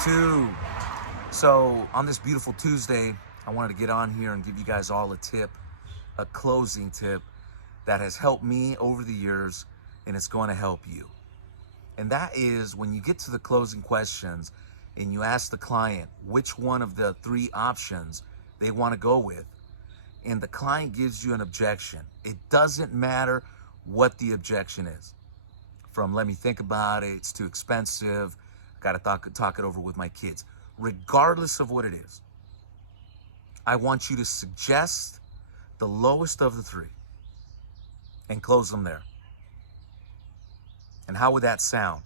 YouTube. So on this beautiful Tuesday, I wanted to get on here and give you guys all a tip, a closing tip that has helped me over the years, and it's going to help you. And that is when you get to the closing questions and you ask the client which one of the three options they want to go with, and the client gives you an objection. It doesn't matter what the objection is. From let me think about it, it's too expensive, got to talk it over with my kids. Regardless of what it is, I want you to suggest the lowest of the three and close them there. And how would that sound?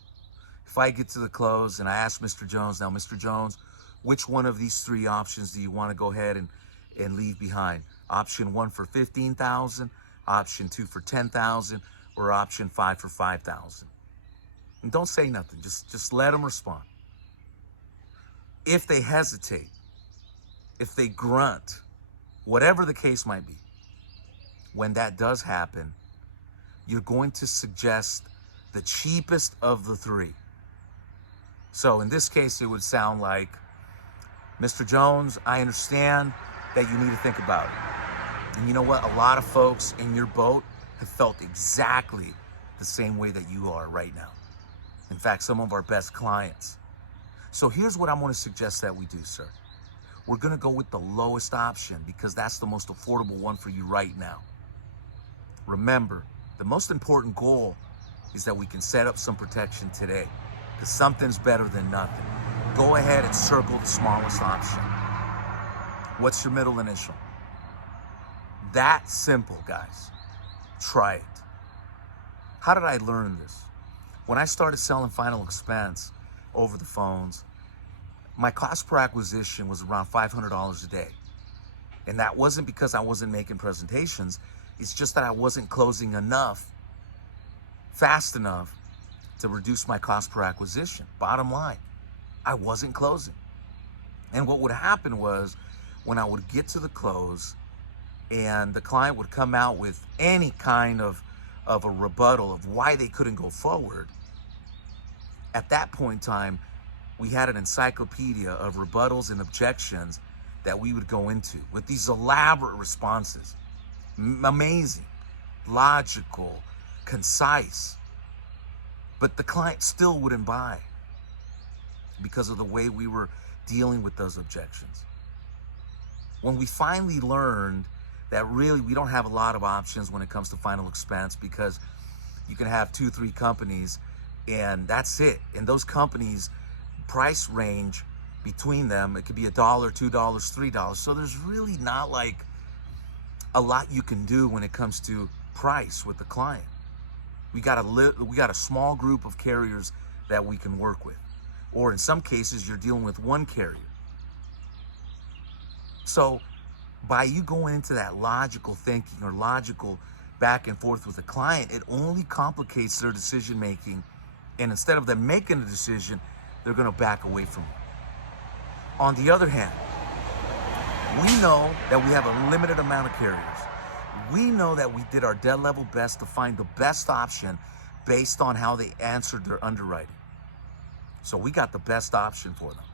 If I get to the close and I ask Mr. Jones, now Mr. Jones, which one of these three options do you want to go ahead and leave behind? Option 1 for $15,000, option 2 for $10,000, or option 5 for $5,000. And don't say nothing, just let them respond. If they hesitate, if they grunt, whatever the case might be, when that does happen, you're going to suggest the cheapest of the three. So in this case, it would sound like, Mr. Jones, I understand that you need to think about it. And you know what? A lot of folks in your boat have felt exactly the same way that you are right now. In fact, some of our best clients. So here's what I'm going to suggest that we do, sir. We're going to go with the lowest option because that's the most affordable one for you right now. Remember, the most important goal is that we can set up some protection today because something's better than nothing. Go ahead and circle the smallest option. What's your middle initial? That simple, guys. Try it. How did I learn this? When I started selling final expense over the phones, my cost per acquisition was around $500 a day. And that wasn't because I wasn't making presentations. It's just that I wasn't closing enough, fast enough to reduce my cost per acquisition. Bottom line, I wasn't closing. And what would happen was when I would get to the close and the client would come out with any kind of a rebuttal of why they couldn't go forward, at that point in time, we had an encyclopedia of rebuttals and objections that we would go into with these elaborate responses. Amazing, logical, concise. But the client still wouldn't buy because of the way we were dealing with those objections. When we finally learned that really we don't have a lot of options when it comes to final expense because you can have 2-3 companies and that's it. And those companies, price range between them, it could be $1, $2, $3. So there's really not like a lot you can do when it comes to price with the client. We got a small group of carriers that we can work with. Or in some cases, you're dealing with one carrier. So by you going into that logical thinking or logical back and forth with the client, it only complicates their decision making. And instead of them making a decision, they're going to back away from it. On the other hand, we know that we have a limited amount of carriers. We know that we did our dead level best to find the best option based on how they answered their underwriting. So we got the best option for them.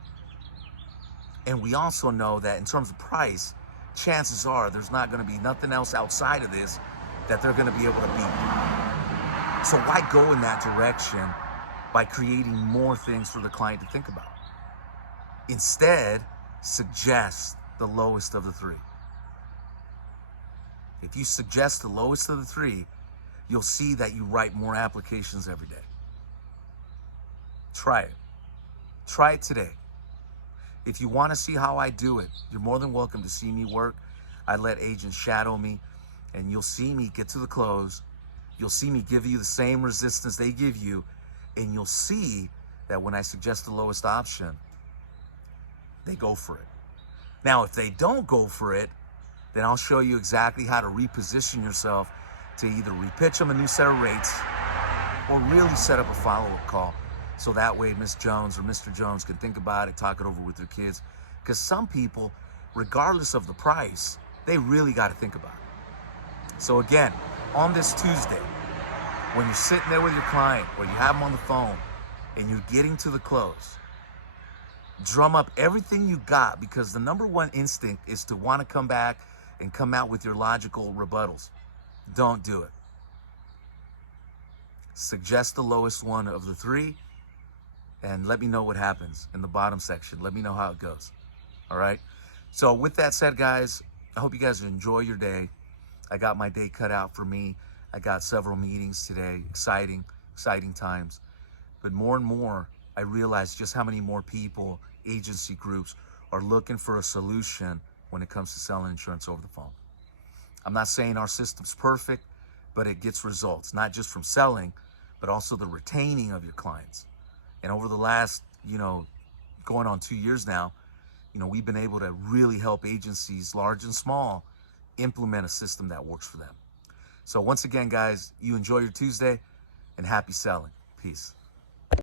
And we also know that in terms of price, chances are there's not going to be nothing else outside of this that they're going to be able to beat. So why go in that direction by creating more things for the client to think about? Instead, suggest the lowest of the three. If you suggest the lowest of the three, you'll see that you write more applications every day. Try it. Try it today. If you want to see how I do it, you're more than welcome to see me work. I let agents shadow me, and you'll see me get to the close. You'll see me give you the same resistance they give you, and you'll see that when I suggest the lowest option, they go for it. Now, if they don't go for it, then I'll show you exactly how to reposition yourself to either repitch them a new set of rates or really set up a follow-up call. So that way Ms. Jones or Mr. Jones can think about it, talk it over with their kids. Because some people, regardless of the price, they really got to think about it. So again, on this Tuesday, when you're sitting there with your client or you have them on the phone and you're getting to the close, Drum up everything you got, because the number one instinct is to want to come back and come out with your logical rebuttals. Don't do it. Suggest the lowest one of the three and let me know what happens in the bottom section. Let me know how it goes. All right. So with that said, guys, I hope you guys enjoy your day. I got my day cut out for me. I got several meetings today. Exciting times. But more and more, I realize just how many more people, agency groups, are looking for a solution when it comes to selling insurance over the phone. I'm not saying our system's perfect, but it gets results, not just from selling, but also the retaining of your clients. And over the last, going on 2 years now, we've been able to really help agencies, large and small, implement a system that works for them. So once again, guys, you enjoy your Tuesday and happy selling. Peace.